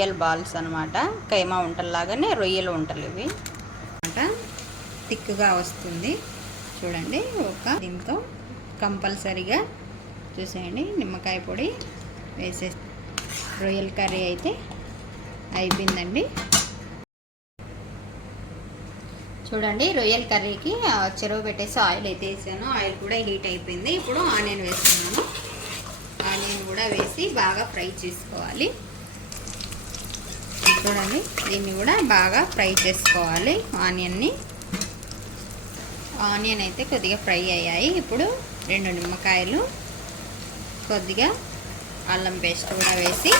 రొయ్యల బాల్స్ అనమాట. కైమా ఉంటల్లాగానే రొయ్యలు ఉంటలు ఇవి అనమాట. థిక్గా వస్తుంది చూడండి. దీంతో కంపల్సరిగా చూసేయండి, నిమ్మకాయ పొడి వేసే రొయ్యల కర్రీ అయితే అయిపోయిందండి. చూడండి, రొయ్యల కర్రీకి చెరువు పెట్టేసి ఆయిల్ అయితే వేసాను. ఆయిల్ కూడా హీట్ అయిపోయింది. ఇప్పుడు ఆనియన్ వేస్తున్నాను. ఆనియన్ కూడా వేసి బాగా ఫ్రై చేసుకోవాలి. చూడండి, దీన్ని కూడా బాగా ఫ్రై చేసుకోవాలి. ఆనియన్ అయితే కొద్దిగా ఫ్రై అయ్యాయి. ఇప్పుడు 2 నిమ్మకాయలు, కొద్దిగా అల్లం పేస్ట్ కూడా వేసి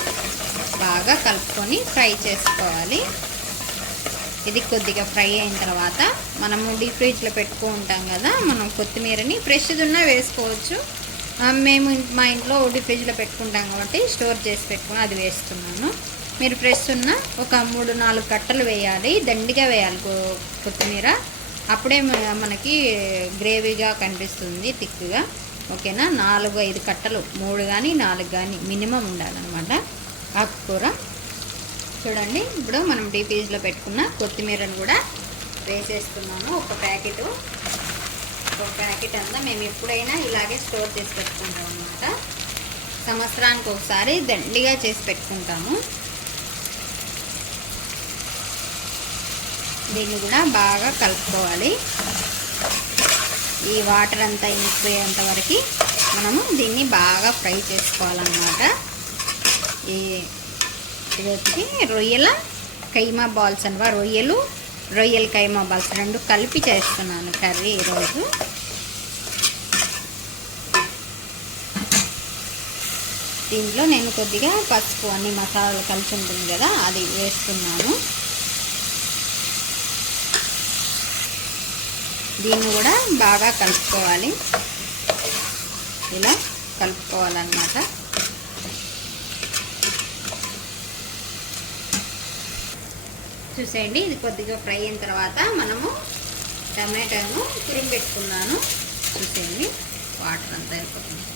బాగా కలుపుకొని ఫ్రై చేసుకోవాలి. ఇది కొద్దిగా ఫ్రై అయిన తర్వాత మనము డీప్ ఫ్రిడ్జ్లో పెట్టుకుంటాం కదా, మనం కొత్తిమీరని ఫ్రెష్ది ఉన్నా వేసుకోవచ్చు. మేము మా ఇంట్లో డీప్ ఫ్రిడ్జ్లో పెట్టుకుంటాం కాబట్టి స్టోర్ చేసి పెట్టుకుని అది వేస్తున్నాను. మీరు ఫ్రెష్ ఉన్న ఒక 3-4 కట్టలు వేయాలి, దండిగా వేయాలి కొత్తిమీర. అప్పుడే మనకి గ్రేవీగా కనిపిస్తుంది, థిక్గా. ఓకేనా? 4-5 కట్టలు, 3 కానీ 4 కానీ మినిమం ఉండాలన్నమాట ఆకుకూర. చూడండి, ఇప్పుడు మనం డీప్ ఫ్రిడ్జ్లో పెట్టుకున్న కొత్తిమీరను కూడా వేసేస్తున్నాను. ఒక ప్యాకెట్ అంతా మేము ఎప్పుడైనా ఇలాగే స్టోర్ చేసి పెట్టుకుంటాం అన్నమాట. సంవత్సరానికి ఒకసారి దండిగా చేసి పెట్టుకుంటాము. దీన్ని కూడా బాగా కలుపుకోవాలి. ఈ వాటర్ అంతా ఇంకిపోయేంత వరకు మనము దీన్ని బాగా ఫ్రై చేసుకోవాలన్నమాట. ఈరోజుకి రొయ్యల కైమా బాల్స్ అనవా, రొయ్యల కైమా బాల్స్ 2 కలిపి చేస్తున్నాను కర్రీ ఈరోజు. దీంట్లో నేను కొద్దిగా పసుపు, అన్ని మసాలాలు కలిసి ఉంటుంది కదా, అది వేస్తున్నాను. దీన్ని కూడా బాగా కలుపుకోవాలి. ఇలా కలుపుకోవాలన్నమాట. చూసేయండి, ఇది కొద్దిగా ఫ్రై అయిన తర్వాత మనము టమాటాను తురిమి పెట్టుకున్నాను. చూసేయండి, వాటర్ అంతా వెళ్ళిపోతుంది.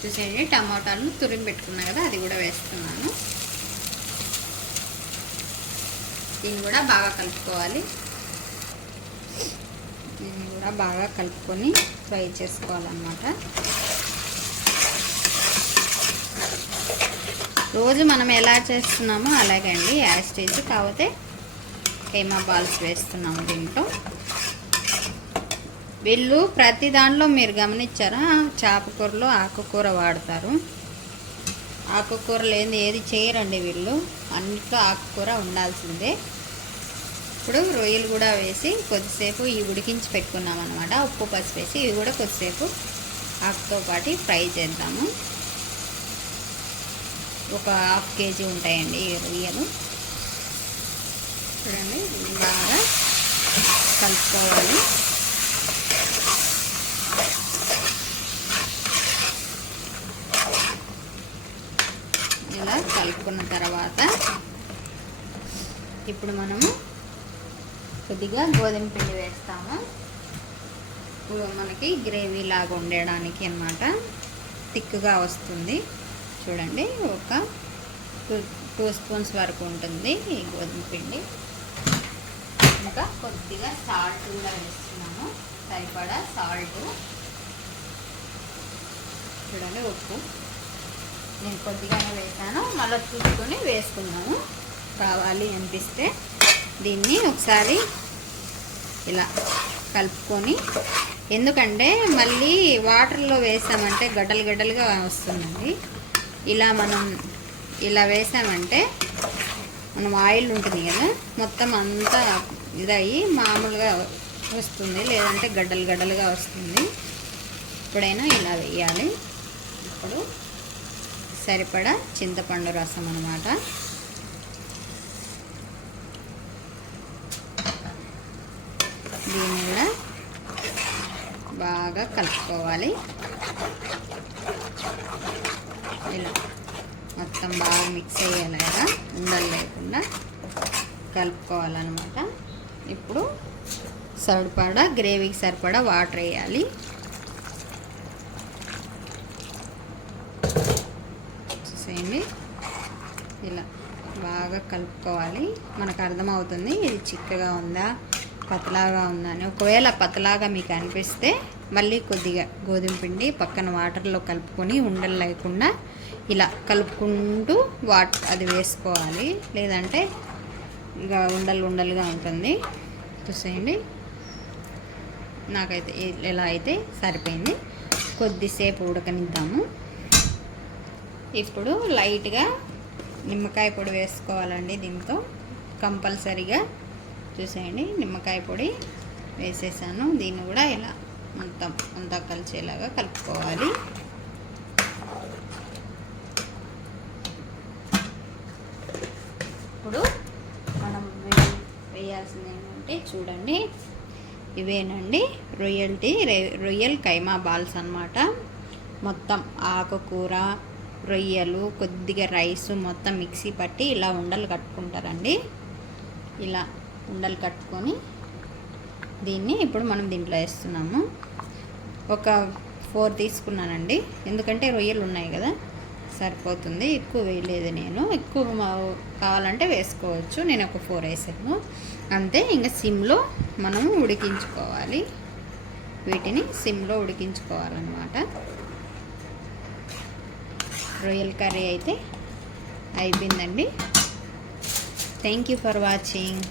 చూసేయండి, టమాటాలను తురిమి పెట్టుకున్నా కదా, అది కూడా వేస్తున్నాను. దీన్ని కూడా బాగా కలుపుకోవాలి. దీన్ని కూడా బాగా కలుపుకొని ఫ్రై చేసుకోవాలన్నమాట. రోజు మనం ఎలా చేస్తున్నామో అలాగే అండి, యాస్టేజ్. కాకపోతే కైమా బాల్స్ వేస్తున్నాము దీంట్లో. వీళ్ళు ప్రతి దాంట్లో మీరు గమనించారా, చేపకూరలో ఆకుకూర వాడతారు. ఆకుకూర లేని ఏది చేయరండి వీళ్ళు, అన్నిట్లో ఆకుకూర ఉండాల్సిందే. ఇప్పుడు రొయ్యలు కూడా వేసి కొద్దిసేపు ఇవి ఉడికించి పెట్టుకున్నాం అనమాట. ఉప్పు పసుపు వేసి ఇవి కూడా కొద్దిసేపు ఆకుతో పాటు ఫ్రై చేద్దాము. ఒక 1/2 kg ఉంటాయండి ఈ రొయ్యలు. చూడండి, బాగా కలుపుకోవాలి. ఇలా కలుపుకున్న తర్వాత ఇప్పుడు మనము కొద్దిగా గోధుమ పిండి వేస్తాము. మనకి గ్రేవీ లాగా ఉండడానికి అన్నమాట, థిక్గా వస్తుంది. చూడండి, ఒక 2 స్పూన్స్ వరకు ఉంటుంది ఈ గోధుమ పిండి. ఇంకా కొద్దిగా సాల్ట్ కూడా వేస్తున్నాము, సరిపడా సాల్ట్. చూడండి, ఉప్పు నేను కొద్దిగానే వేసాను, మళ్ళీ చూసుకొని వేసుకున్నాము. కావాలి అనిపిస్తే దీన్ని ఒకసారి ఇలా కలుపుకొని, ఎందుకంటే మళ్ళీ వాటర్లో వేసామంటే గడ్డలుగా వస్తుందండి. మనం ఇలా వేసామంటే మనం ఆయిల్ ఉంటుంది కదా, మొత్తం అంతా ఇదయ్యి మామూలుగా వస్తుంది, లేదంటే గడ్డలుగా వస్తుంది. ఎప్పుడైనా ఇలా వేయాలి. ఇప్పుడు సరిపడా చింతపండు రసం అన్నమాట. దీన్ని కూడా బాగా కలుపుకోవాలి. ఇలా మొత్తం బాగా మిక్స్ అయ్యేలా కదా, ఉండలు లేకుండా కలుపుకోవాలన్నమాట. ఇప్పుడు సరిపడా గ్రేవీకి సరిపడా వాటర్ వేయాలి. చూసేయండి, ఇలా బాగా కలుపుకోవాలి. మనకు అర్థమవుతుంది ఇది చిక్కగా ఉందా పతలాగా ఉందా అని. ఒకవేళ పతలాగా మీకు అనిపిస్తే మళ్ళీ కొద్దిగా గోధుమ పిండి పక్కన వాటర్లో కలుపుకొని ఉండలు లేకుండా ఇలా కలుపుకుంటూ అది వేసుకోవాలి. లేదంటే ఇక ఉండలుగా ఉంటుంది. చూసేయండి, నాకైతే ఎలా అయితే సరిపోయింది. కొద్దిసేపు ఉడకనిద్దాము. ఇప్పుడు లైట్గా నిమ్మకాయ పొడి వేసుకోవాలండి. దీంతో కంపల్సరీగా చూసేయండి, నిమ్మకాయ పొడి వేసేసాను. దీన్ని కూడా ఇలా మొత్తం అంతా కలిసేలాగా కలుపుకోవాలి. ఇప్పుడు మనం వేయాల్సింది ఏంటంటే చూడండి, ఇవేనండి రొయ్యల్ కైమా బాల్స్ అన్నమాట. మొత్తం ఆకుకూర, రొయ్యలు, కొద్దిగా రైసు మొత్తం మిక్సీ పట్టి ఇలా ఉండలు కట్టుకుంటారండి. ఇలా ఉండలు కట్టుకొని దీన్ని ఇప్పుడు మనం దీంట్లో వేస్తున్నాము. ఒక 4 తీసుకున్నానండి, ఎందుకంటే రొయ్యలు ఉన్నాయి కదా, సరిపోతుంది. ఎక్కువ వేయలేదు నేను, ఎక్కువ కావాలంటే వేసుకోవచ్చు. నేను ఒక 4 వేసాను అంతే. ఇంకా సిమ్లో మనము ఉడికించుకోవాలి. వీటిని సిమ్లో ఉడికించుకోవాలన్నమాట. రొయ్యల కర్రీ అయితే అయిపోయిందండి. Thank you for watching.